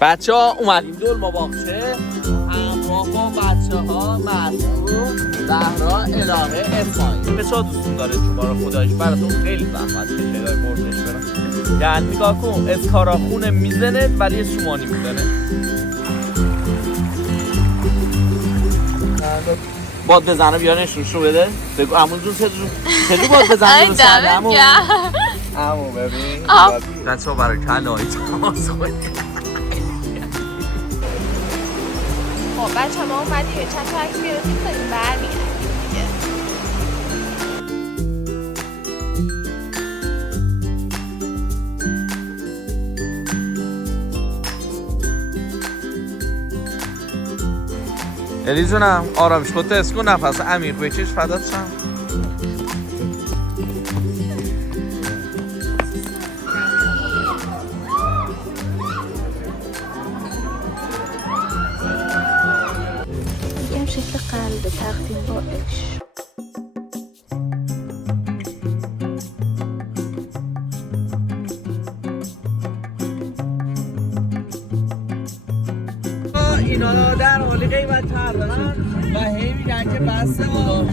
بچه ها اومدیم دلما باغچه همراه با بچه ها مسعود، زهرا، الهه، اسماعیل. بسیار دوستون داره شما رو خدایش براتون خیلی زحمت کشیده داره بردش برم. یعنی نگاه کن اسکاراخونه میزنه ولی سومانی میزنه. باد بزنه بیا نشونشو بده. بگو عمو جون چجور باد بزنه رو سنده عمو ببین بچه ها برای کلایی تماس کنید. خب بچه ما اومدیم چند تا عکس گرفتیم داریم برمیگردیم دیگه. الی جونم آرامش خودت حس کن، نفس عمیق بکش فدات شم. میگم شکل قلب تقدیم با عشق. اینا در حالی قیمت کردن و هی میگن که بسته ها.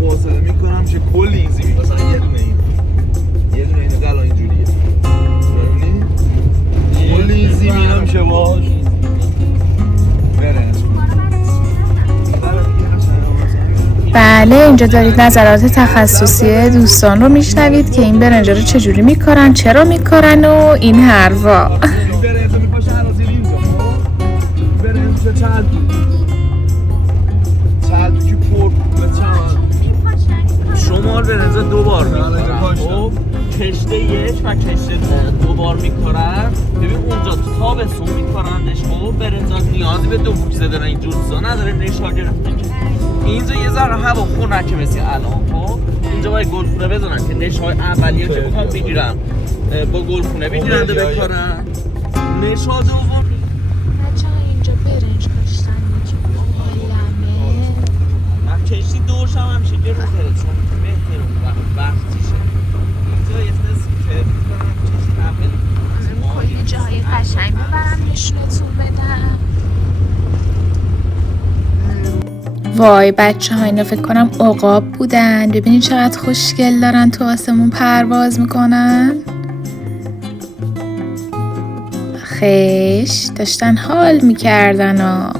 حوصله میکنم که کل این زیمی مثلا یه دونه اینو دل اینجوریه ببینی کل این زیمی اینا میشه باش برنج. بله اینجا دارید نظرات تخصصی دوستان رو میشنوید که این برنجا رو چجوری میکارن، چرا میکارن و این حرفا. برنج میپاشه عراضی اینجا برنج چلد که پر به شمال برنج دو بار میکارن. خب کشته یک و کشته دو بار میکارن. ببین اونجا تو تابستون میکارنش. خب برنجا نیازی به دو بوکزه دارن، اینجور چیزا نداره نشا گرفته که اینجا یه ذره هوا خنکه مثل الان. خب اینجا باید گلخونه بزنن که نشای اولیه که بخوام بگیرن با گلخونه بگیرن و بکارن. نشا دوم بچه ها اینجا برنج کاشتن اینجا عالمه. کشتی دوش هم همیشه که رو تره چون بهترون وقتیشه. اینجا یه نصف که کنم کشتی اول کلی جاهای قشنگ ببرم نشونتون بدم. وای بچه ها اینا فکر کنم عقاب بودن. ببینید چقدر خوشگل دارن تو آسمون پرواز میکنن. خیش داشتن حال میکردن ها.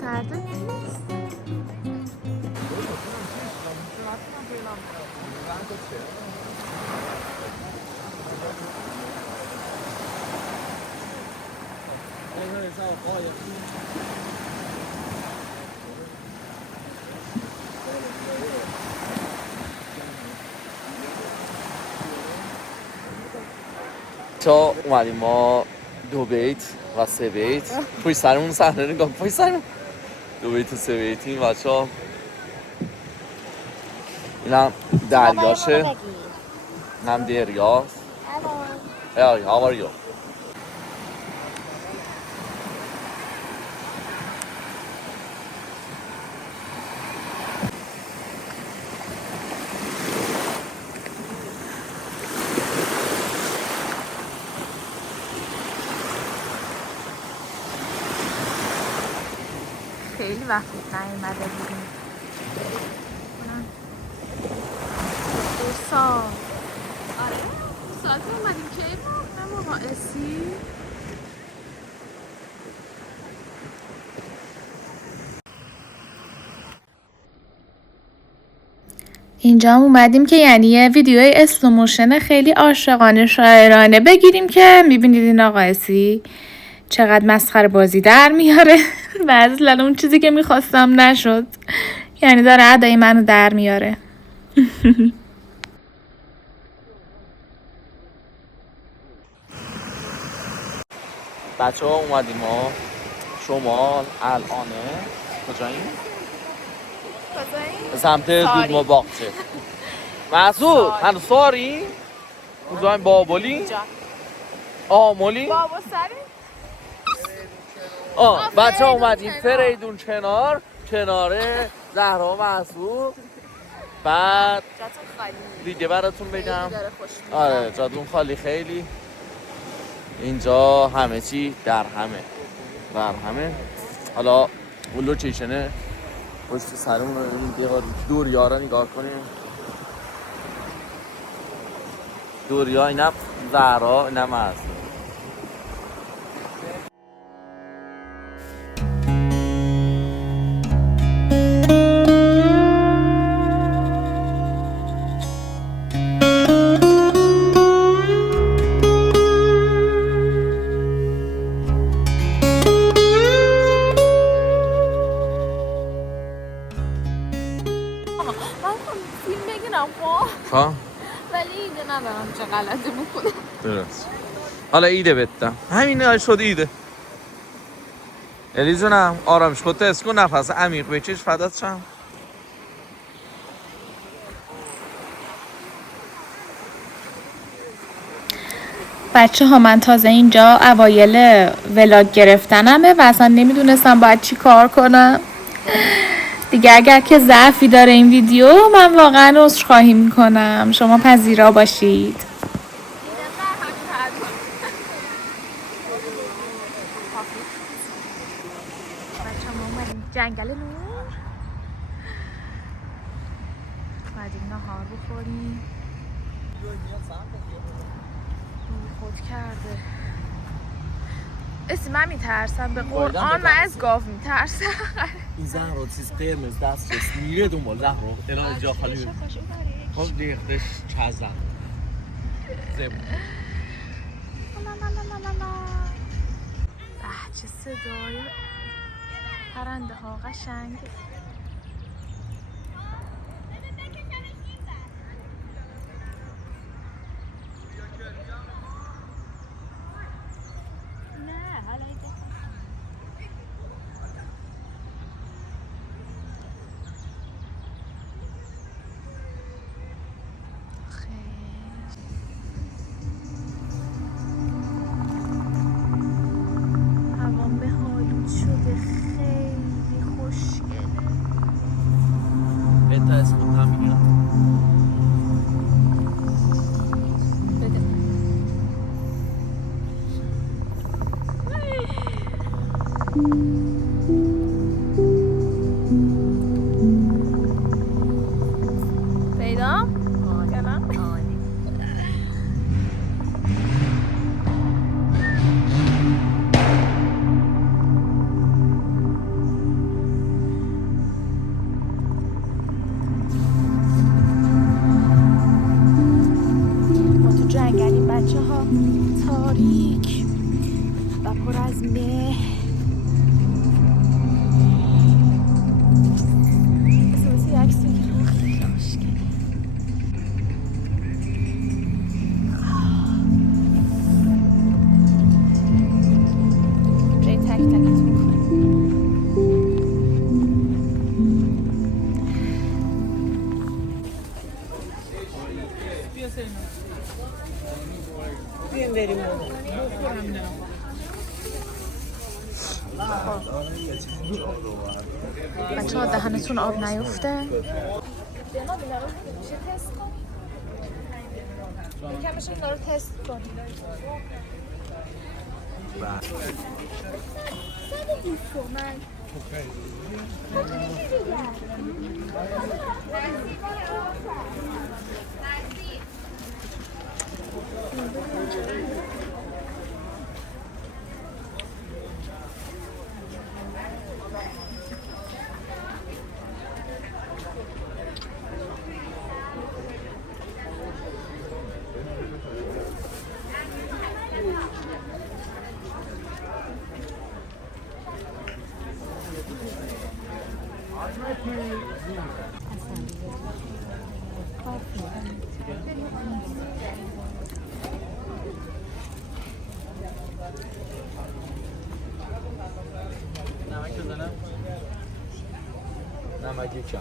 سرده نیست. تا اومدیم ما 2 بیت و 3 بیت پشت سرمون صحنه نگاه پشت سرمون 2 بیت و 3 بیتیم بچه‌ها. اینم دریاشه اینم دریاست Hey, how are you? خیلی وقت نیومده بودیم. 2 سال. آره 2 ساعت اومدیم کی بود؟ نه موقع اسی. اینجا هم اومدیم که یعنی یه ویدیوی اسلوموشن خیلی عاشقانه شاعرانه بگیریم که میبینید این آقا اسی چقدر مسخره بازی در میاره و اصلا اون چیزی که میخواستم نشد. یعنی داره ادای منو در میاره. بچه ها اومدیم ما شمال الانه کجاییم؟ به سمت دودما باغچه محسود هنو ساری؟ کجاییم بابلی؟ آمولی؟ بابا سری؟ بچه ها اومدیم فریدون کنار زهرا محسود بعد جاتون خالی دیگه براتون بگم داره خوش میاد. آره جاتون خالی خیلی اینجا همه چی در همه حالا اون لوکیشنه پشت سرمون رو این دور یارا نگاه کنیم دوریا اینم زهرا اینم هست ولی ایده ندارم چه غلطی بکنم. درست حالا ایده بدم همین شد ایده الی جونم آرامش خودت حس کن نفس عمیق بکش فدات شم بچه ها من تازه اینجا اوایل ولاگ گرفتنمه و اصلا نمیدونستم باید چی کار کنم دیگه. اگر که ضعفی داره این ویدیو من واقعا عذرخواهی میکنم، شما پذیرا باشید. بچه ما اومدیم جنگل نور اومدیم نهار بخوریم. خود کرده اسم من میترسم به قرآن، من از گاو میترسم. این زهرا چیز قرمز دست رست میره دنبال زهرا اینا اینجا خالی میره خب دیختش چزن زبون چه صدای پرنده ها قشنگ. تاریک و پر از مه. اساسی عکس بگیرم خیلی خوشگله. جای تک تکتون کنیم. بیایم بریم بچه ها دهنتون آب نیفته. کمش اینا رو تست کن. نمک بزنم؟ نمک یکم.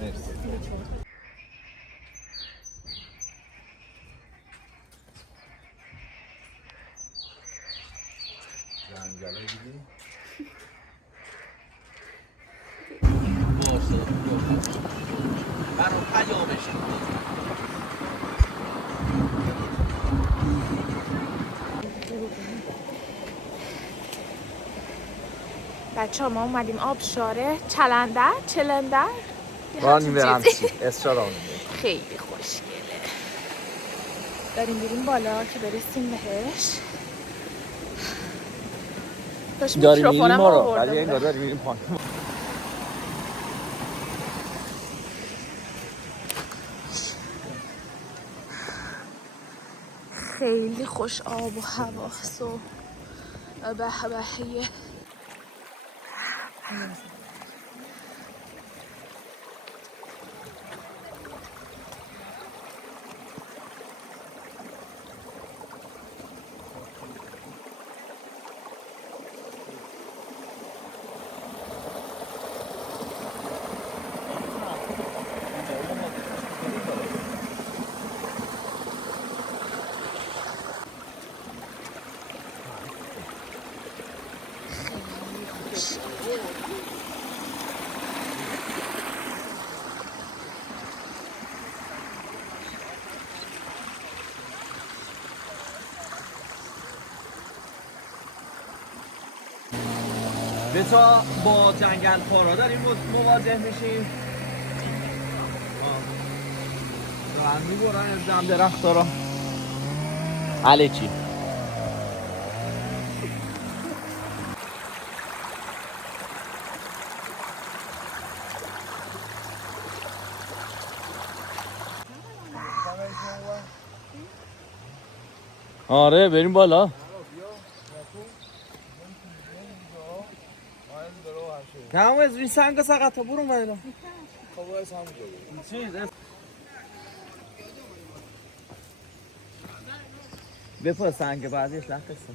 مرسی. جنگله دیدی؟ باشه برام پیامش بچه ها ما اومدیم آبشاره چلندر بانی برم چی؟ اسرار خیلی خوشگله. داریم بریم بالا که برسیم بهش. داشت میکروفونم آورده ولی انگار داریم میریم پایین. خیلی خوش آب و هواست و بهیه. بسا با جنگل پارا داریم مواجه میشیم. دارن میبرن از دم درخت دارا علی چی؟ آره بریم بالا. تمام از این سنگ سقطه برو میدم. چیز بپا سنگ بعدیش لخصه.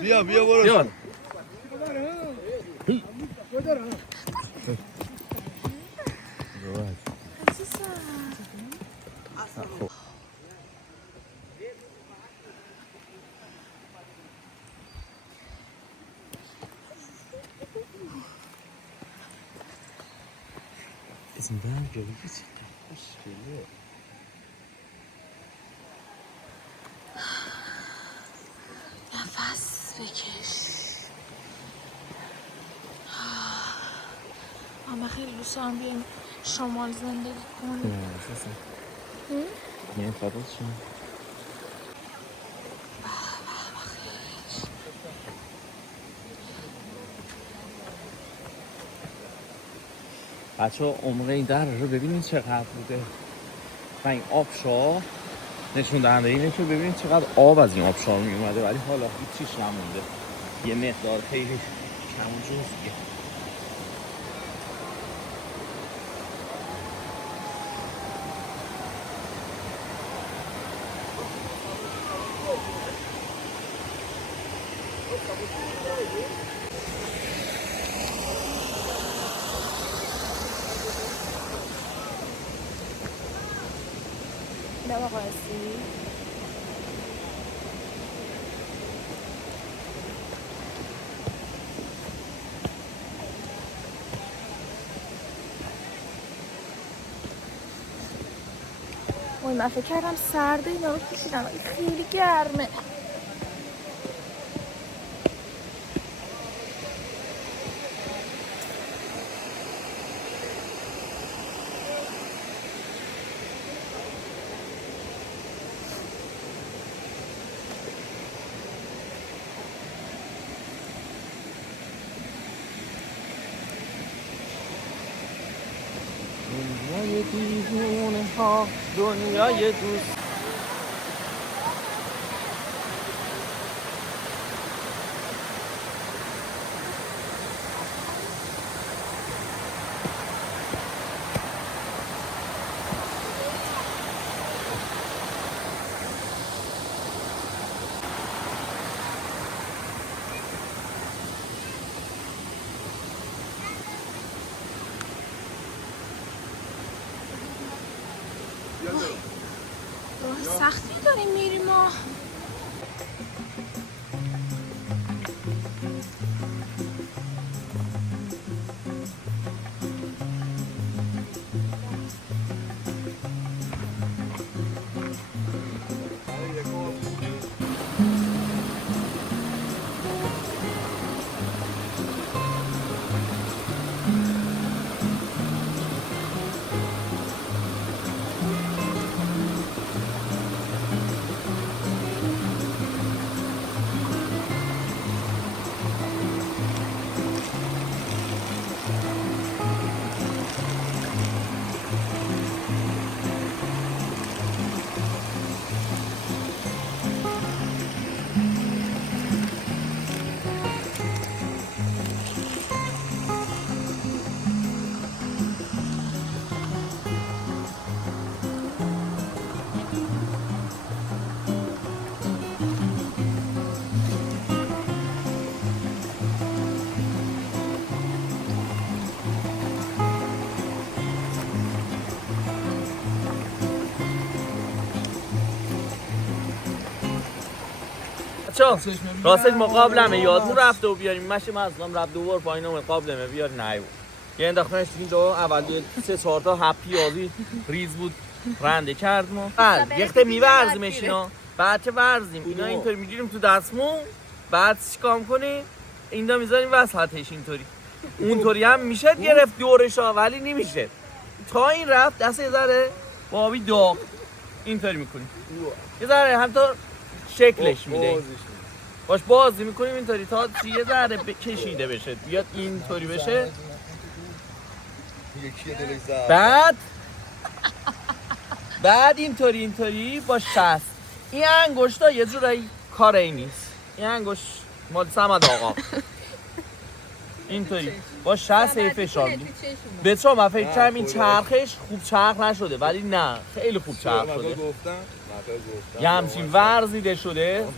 بیا برو. Isn't that beautiful? نفس بکش. اما خیلی دوست دارم بیایم شمال زندگی کنیم. نه خلاص شد. بچه ها عمق این در رو ببینید چقدر بوده و این آبشار نشون دهنده اینه که ببینید چقدر آب از این آبشار می اومده ولی حالا هیچیش نمونده. یه مقدار خیلی کم و جزئیه. نه مقایسی وای من فکر کردم سرده اینا رو پوشیدم ولی خیلی گرمه. دنیای دیوونه ها دنیای دوست. راه سختی داریم میریم ما. راستش ما قابلمه یادمون رفته و بیاریم مشه مظلم رفت دوبار پایین اومد قابلمه بیار نه یه انداختنش این دو اول 3-4 تا هپ پیازی ریز بود رنده کردم و بعد یخته میورزیمش اینا بعد چه ورزیم اینا اینطوری میگیریم تو دستمون بعد چیکار کنیم اینجا میذاریم وسطش اینطوری اونطوری هم میشه گرفت دورشا ولی نمیشه تا این رفت دست یه ذره با آبی داغ اینطوری میکنیم یه ذره حتی شکلش میده باش بازی میکنیم اینطوری تا یه ذره کشیده بشه بیاد اینطوری بشه بعد اینطوری با شست این انگشتا یه جورایی کاری نیست این انگشت مال صمد آقا اینطوری با شست هی فشار میدیم بچه‌ها من فکر کردم این چرخش خوب چرخ نشده ولی نه خیلی خوب چرخ شده یه همچین ورزیده شده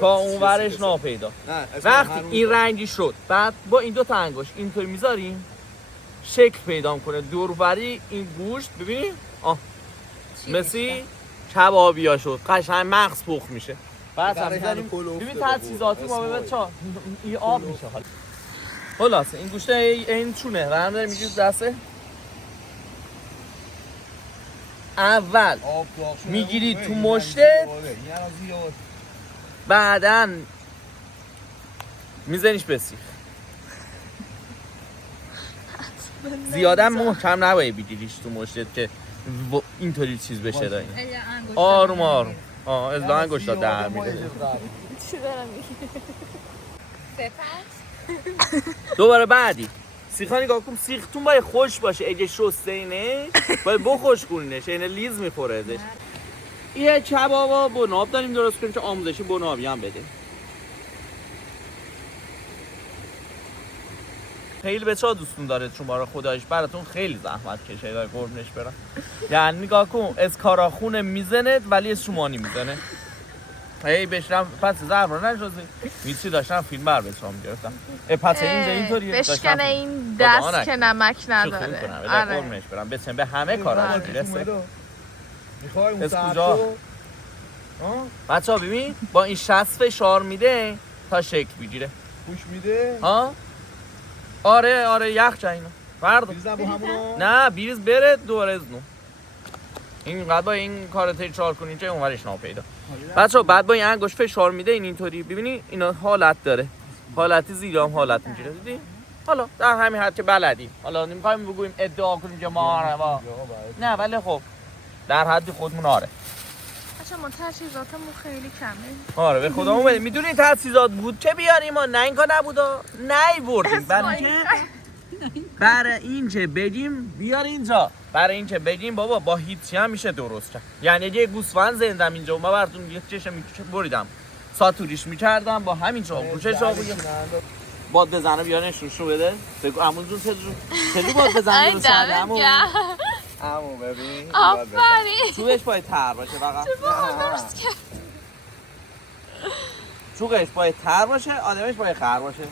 که اون ورش ناپیدا وقتی این رنگی شد بعد با این دو تا انگشت اینطوری میذاریم شکل پیدا کنه دوروبری این گوشت ببینید مثل کبابیا شد قشنگ مغز پخت میشه بعد هم میذاریم ببین تجهیزاتی ما ببین چا این آب میشه حالا خلاصه این گوشت این چونه و هم داریم میگیم دسته اول میگیری تو مشتت بعداً میزنیش بسیخ زیاده محکم نباید بگیریش تو مشتت که اینطوری چیز بشه داریم آروم آروم از انگشتا در میره چی دارم میگی؟ دوباره بعدی سیخا نگاه کن سیختون باید خوش باشه اگه شسته اینه باید بخوش کنینش اینه لیز میخوره ازش یه کبابا بناب داریم درست کنیم که آموزشی بنابی هم بده خیلی بچه‌ها دوستون داره شما رو خدایش براتون خیلی زحمت کشه داره قربونش برم یعنی نگاه کن از کاراخونه میزنه ولی از شما نمیزنه هی بشرم پس زهرا نجازی میچی داشتم فیلم بر بهشام گرفتم پس اینجا اینطوریه بشکنه این دست که نمک نداره. آره قرمش برم بسن به همه کاراش میرسه. میخوای اون از ساعت کجا؟ رو بچه‌ها ببین با این 60 فشار میده تا شکل بگیره. گوش میده؟ ها؟ آره یخ چا اینو فردا بریزم با همونو؟ نه بیریز بره دوباره از نو اینقدر با این کار تکرار کنین چه اونورش ناپیدا. بچه‌ها بعد با این انگشت فشار میده اینطوری ببینی اینا حالت داره، حالت زیرا هم حالت میگیره دیدی. حالا در همین حد که بلدی، حالا نمیخوایم بگویم ادعا کنیم که ما آره نه ولی خب در حد خودمون آره. بچه ما تجهیزاتمون خیلی کمه. آره به خدا اومد. میدونی تجهیزات بود که بیاریم ما نه اینکار نبودا نه بردیم برای اینکه بگیم بیار اینجا، برای اینکه بگیم بابا با هیچی هم میشه درست کرد. یعنی یه گوسفند زندم اینجا ما براتون یه چشم بریدم ساتوریش میکردم با همین چاقوشه باد بزنه بیارنش رو بده بگو عمو جون چجوری باد بزنه رو سر عمو عمو ببین آفرین چوبش باید تر باشه فقط چوبش باید تر باشه آدمش باید خر باشه.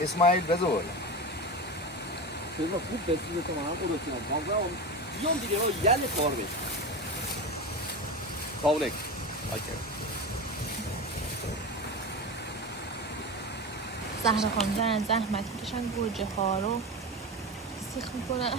اسماعیل بذار خیلی خوب بسیده تو هم قروسیان بیام دیگه رو یل کار بشه قابلک زهرا خانم دارن زحمت میکشن گوجه ها رو سیخ میکنن.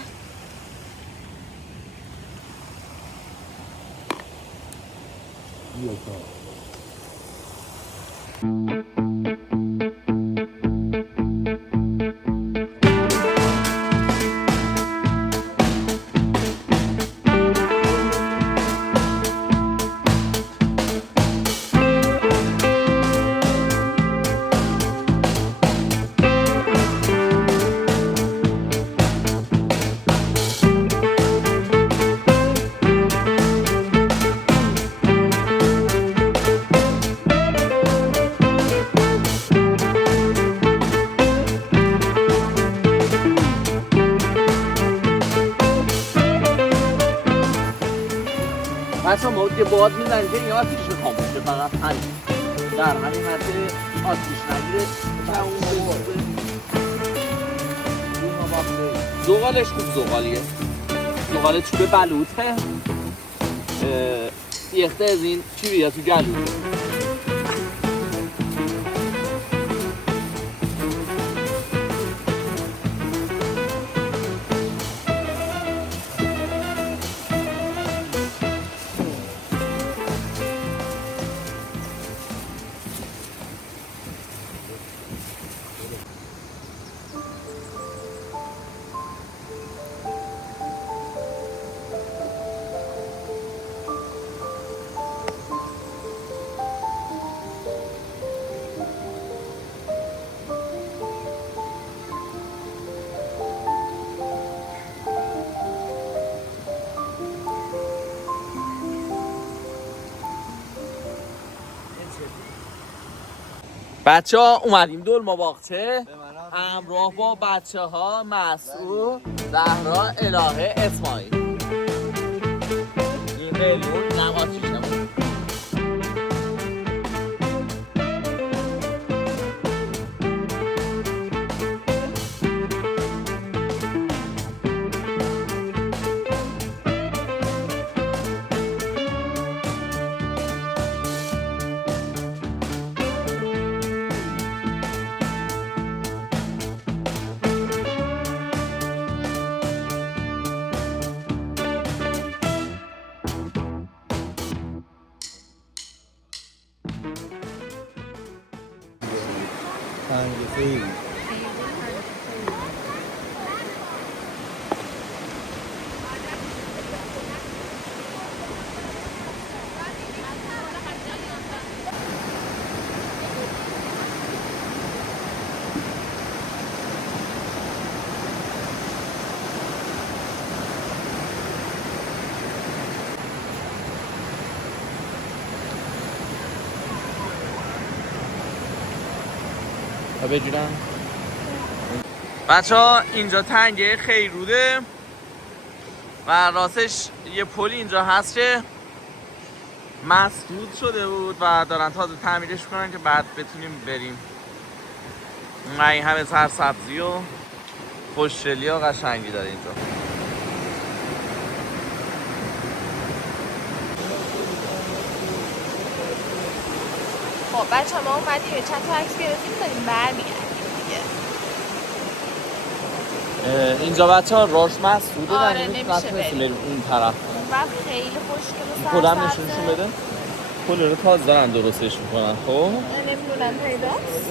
بچه ما که باد میزنید این آتیش خاموشه فقط همین در همین حد آتیش نگیره زغالش خوب زغالیه زغال چوب بلوطه یخته از این چی بیاد تو گلوته بچه ها اومدیم دلما باغچه همراه با بچه ها مسعود زهرا الهه اسماعیل این قلیون نم آتیش نمون و بجورم بچه ها اینجا تنگه خیروده و راستش یه پلی اینجا هست که مسدود شده بود و دارن تازه تعمیرش کنن که بعد بتونیم بریم. این همه سرسبزی و خوشگلی و قشنگی داره اینجا. خب بچه ما اومدیم یه چند تا عکس گرفتیم داریم برمیگردیم دیگه. اینجا بچه ها راش مسدوده آره، و نمیشه بریم اون طرف. و خیلی خوشگل و کلم سرسبزه. نشونشون بده. کل رو تازه دارن درستش میکنن. خب نمیدونم پیداست.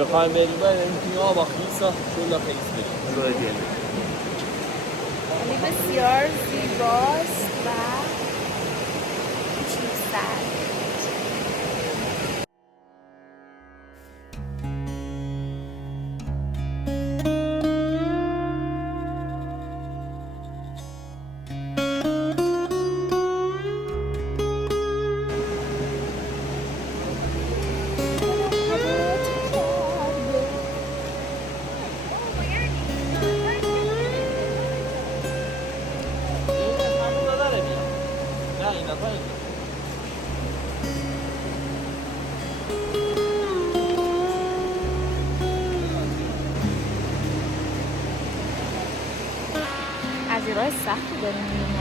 بخوایم بریم باید این آبا خیسا کلا خیس بشیم. یعنی بسیار زیباست و چیز سر. از این راه سختی داریم میریم.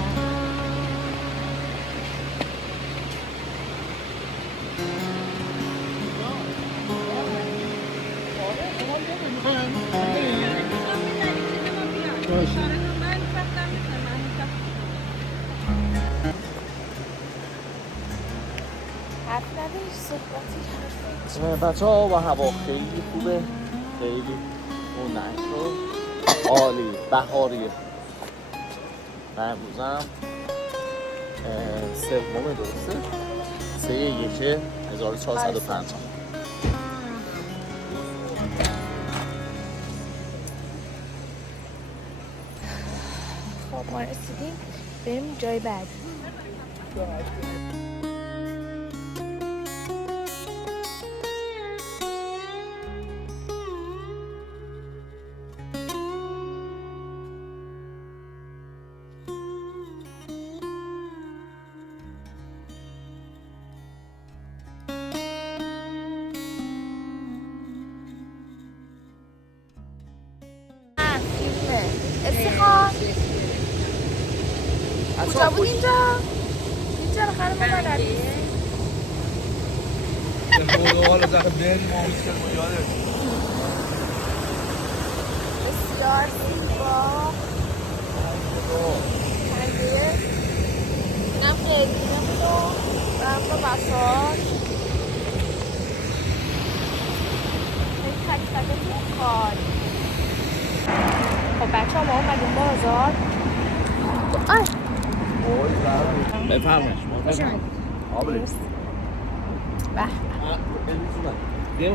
حرف نداری صحبتی بچه ها و هوا خیلی خوبه، خیلی اون نشد عالی بهاریه و امروزم سوم درسته 3/1/1405 خب ما رسیدیم بریم جای بعد. استخوان کجا بود اینجا؟ اینجا رو خرم ما ندید حالا زخم بریم آموز کرد ما یاده بسیار زیبا تنگه اینم قیدینه بود و هم با بساج خیلی تک تکه تو کار. خب بچه ها ما اومدیم بازار. بفرمایش آبری به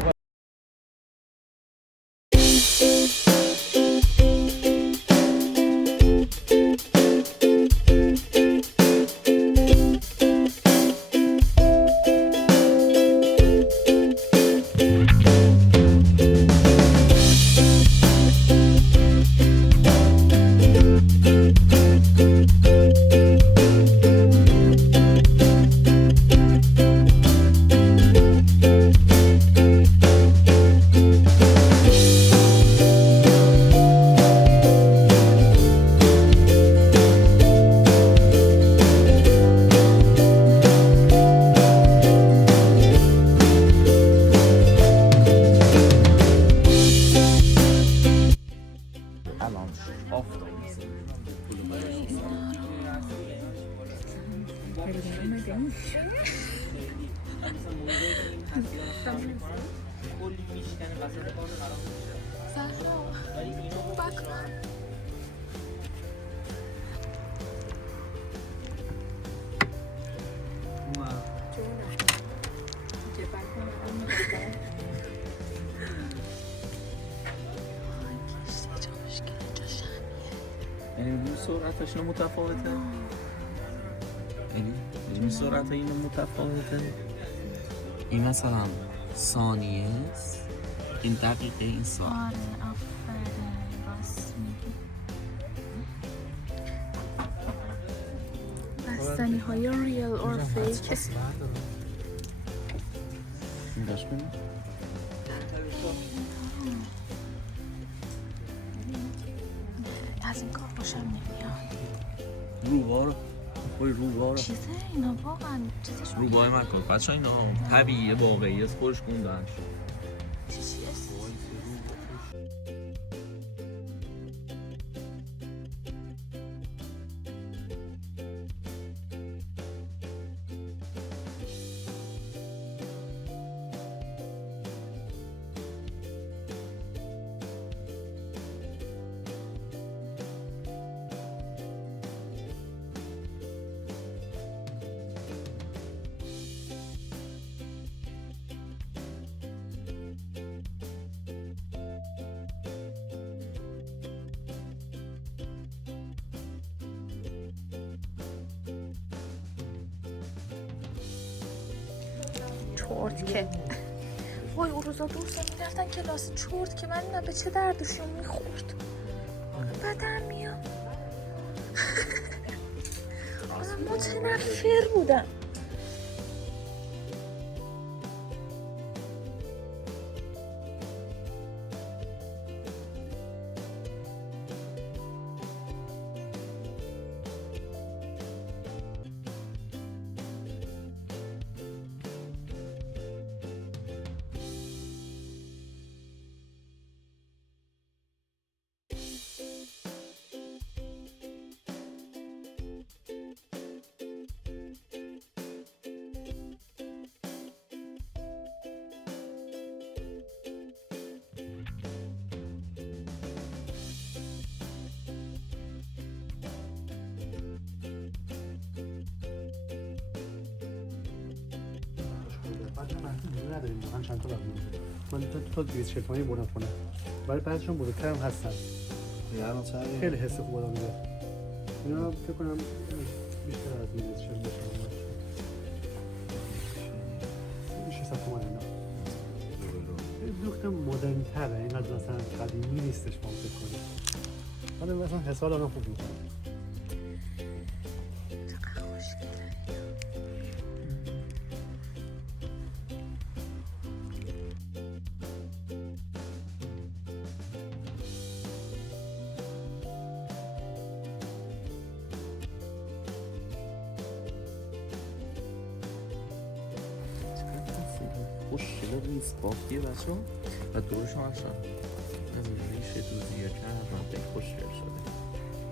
یعنی سرعتش متفاوته؟ یعنی سرعت اینو متفاوته؟ این مثلا ثانیه این دقیقه این ساعت. آره آفرین راست میگی. بستنی های ریل اور فیک. این داشت بینیم از این کار خوشم نمیاد. روبار خوی روبار چیزه اینا واقعا چیزش روبای مکان بچه اینا طبیعیه واقعی است خورش کندن چیزی چورت که وای اون روزا دوستم میرفتن کلاس چورت که من اینا به چه دردشون میخورد. بدم میاد. آدم متنفر بودم. نداریم واقعا چند تا بقیه من تا 240 تومانی بردم خونه ولی بعضیشون بزرگتر هم هستن خیلی حس خوب آدم میده اینا فکر کنم بیشتر از 240 بشن 600 تومان اینا لوکت مدرن تره اینقدر مثلا قدیمی نیستش ما فکر کنیم حالا مثلا حسال آدم خوب میکنه خوشگله ریز بافتیه بچه ها و دورش هم هستن از ریشه دوزیه کردن به خوشگل شده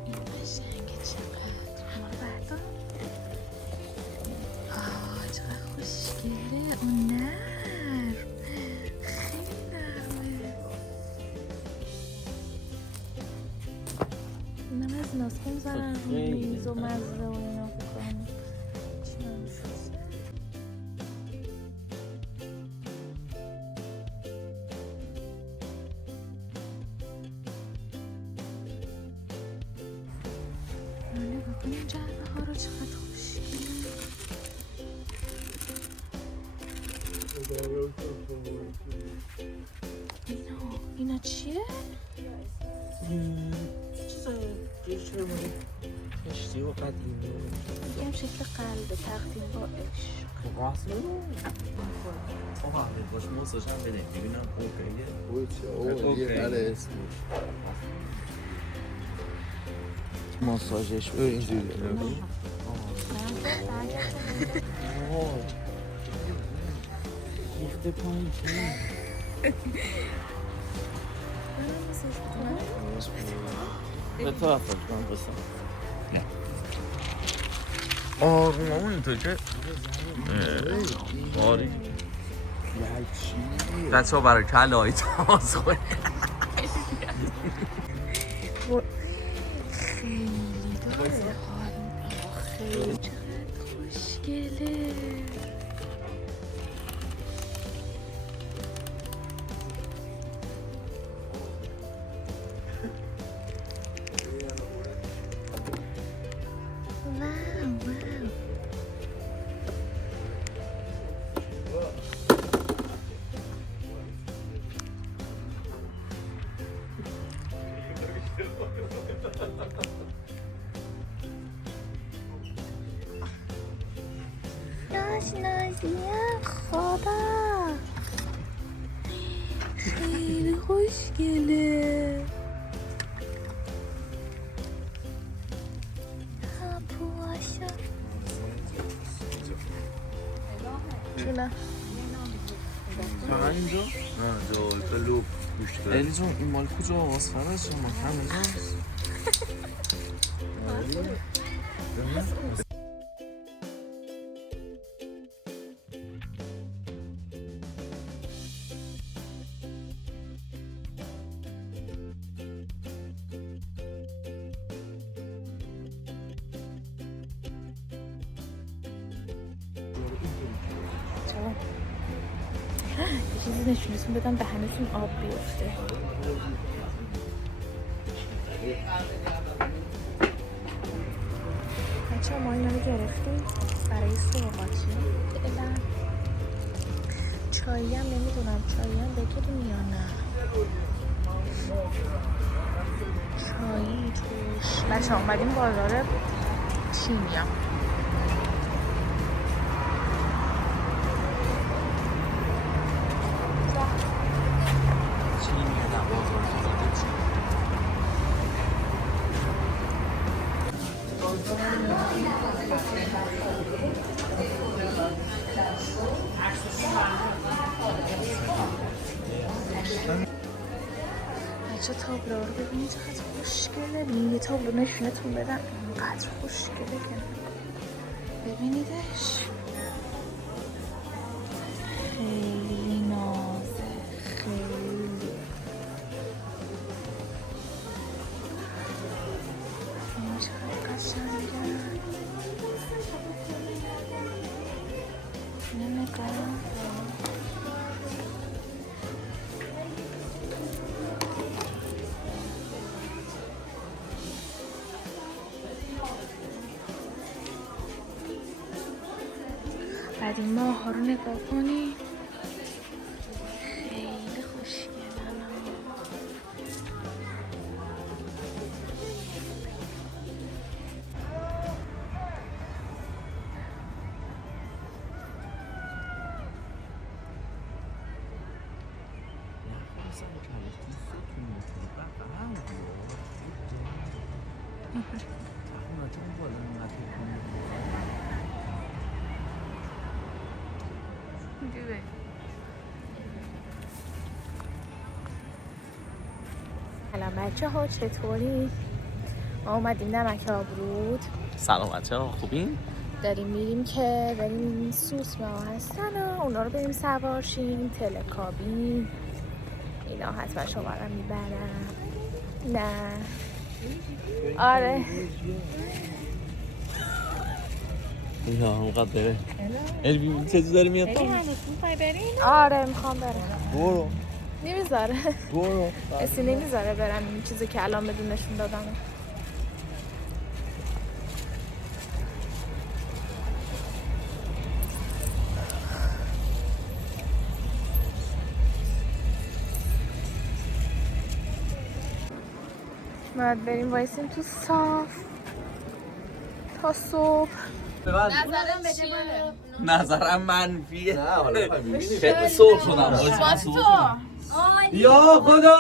این قشنگه چقدر همه رو بردار چقدر خوشگله اون نرم خیلی نرمه اینم از ناست که میزنن رو میز و مزه و اینا بکنم چی نمیشوزه این جعبه ها رو چقدر خوشگله اینا چیه؟ چیزه کشتی و قدیمی میگم شکل قلب تقدیم با عشق راست آها باش موساش هم بده ببینم اوکیه اوکیه اسمش ماساژش اینجوری گفته پایین به طرف کنم بسن آروم اونطور که باری بچه ها برای کل های تماس کنی خیلی داره خیلی چقدر خوشگله چقدر نازیه خوابه خیلی خوشگله پواشا چونه؟ اینجا؟ نه جا کلوب گوشت داره الی جون این مال کجا آواز فرز شما کم اینجاست یه چیزی نشونتون بدم دهنتون آب بیفته بچه ما اینا رو گرفتیم برای سوقاتی فعلا چایی هم نمیدونم چایی هم بگیریم یا نه چایی توش بچه اومدیم بازار چینیا بچه تابلو رو ببینید چقدر خوشگله ببینید یه تابلو نشونتون بدم اینقدر خوشگله که ببینیدش خیلی نازه خیلی این چقدر قشنگه اینو نگاه بعد این ماه ها رو نگاه کنی خیلی خوشگلن سلام بچه ها چطوری؟ ما اومدیم نمک آبرود سلام بچه ها خوبین؟ داریم میریم که بریم سوسمه ها هستن و اونا رو بریم سوارشیم تلکابین اینا حتما شما رو میبرم نه آره یا همقدر بره البی چه چیز داری میاد؟ آره میخوام برم برو نمیذاره برو اسی نمیذاره برم این چیزی که الان بدون نشون دادم باید بریم وایسیم تو صاف تا صبح نظرم منفیه نه حالا ببینیم خیلی سرخ شدم باید من سرخ شدم یا خدا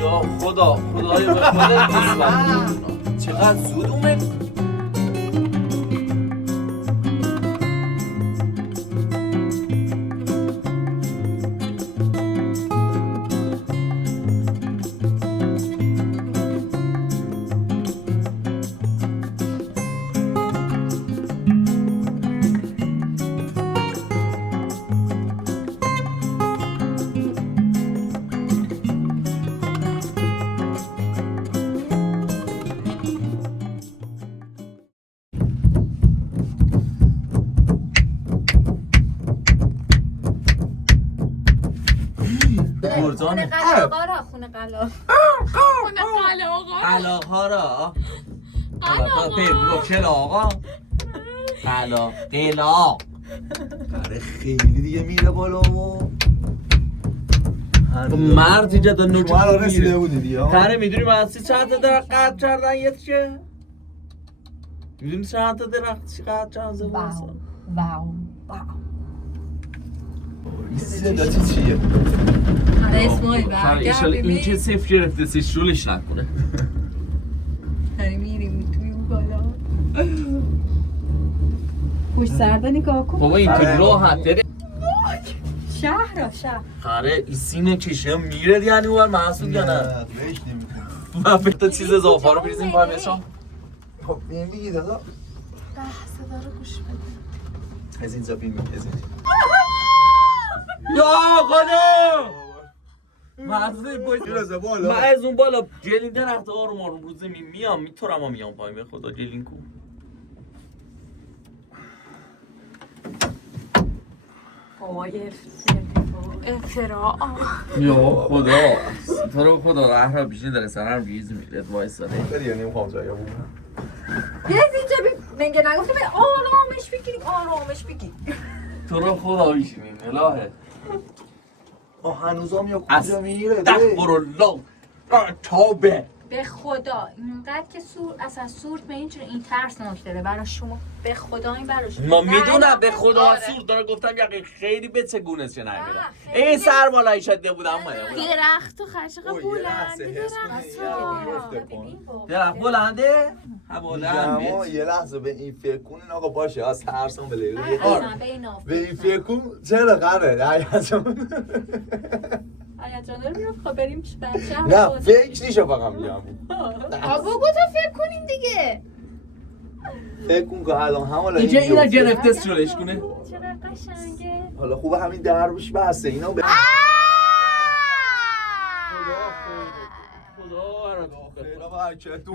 یا خدا خدای به خودت نسبت چقدر زود اومد برزانه قلاقا را خونه قلاق خونه قلاقا قلاق ها را قلاق پیرو چلا آقا قلاق آره خیلی دیگه میره بالا و مرد اینجا دا نوچه شما الان رسیده بودی دیگه خره میدونی من چند تا درخت قطع کردن یه چه؟ میدونی چند تا درخت چی قطع کردن واو این صدا چیه؟ اسماعیل ایشالا این که صفر گرفته سی شولش نکنه میریم توی اون بالا خوش سرده نگاه کن بابا این توی راحت داره شهر خره این سینه کشه میره یعنی اون محسود یا نه؟ بهش نمیکنم من فکر چیز اضافه رو بریزیم پای میشم خب این بگی دادا صدا رو گوش بده از اینجا بیم از اینجا یا خدا محسود باید میرزه بالا من از اون بالا جلین درخت آروم آروم رو زمین میام میتونم هم میام پایین به خدا جلین کو افتراء یا خدا تو رو خدا رحم بیشتر داره سرم ریز میره وایس داره خیلی نمیخوام جایی بودم یه اینجا منگه نگفته به آرامش بگیری تو رو خدا بیشتر الهه هنوزام یا از کجا میره دخبر الله تابه به خدا اینقدر که اصلا سورت به این ترسناک داره برای شما به خدا این برای شما ما میدونم به خدا آره. سور داره گفتم یقین خیلی به چه گونه چه نمیره این سر بالایی شده بودم درخت و خشق بلند درخت بلنده بلند یه لحظه به این فکر کنین آقا باشه از ترسم به لیلا به این به فکر کن چرا قره هیجان جان رو میرم بریم بچه نه فکر نیشو فقط میگم بابا تا فکر کنیم دیگه فکر کن که الان همالا اینجا اینا گرفته شلش کنه چقدر قشنگه حالا خوبه همین دربش بسته اینا به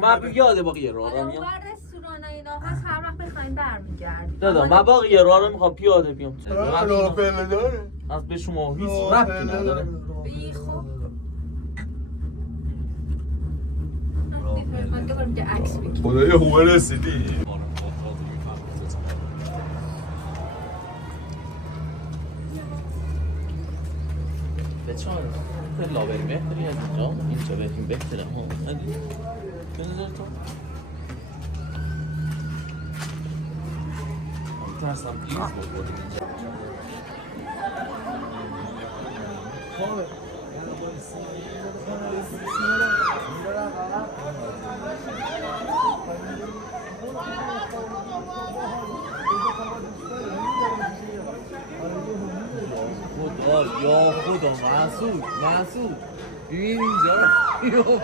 من یاده باقی راه رو میام رستوران اینا هست هر وقت بخواین برمیگردیم دادا من باقی راه رو میخوام پیاده بیام رافل داره از به شما هیچ ربطی نداره بی خوب من دوباره میگه عکس بگیر خدای خوبه رسیدی بچه‌ها لا بریم بهتری از اینجا بریم بهتره ها ندید به نظر تو ترسم پلیز بخوریم خدا یا خدا محسود ببین اینجا رو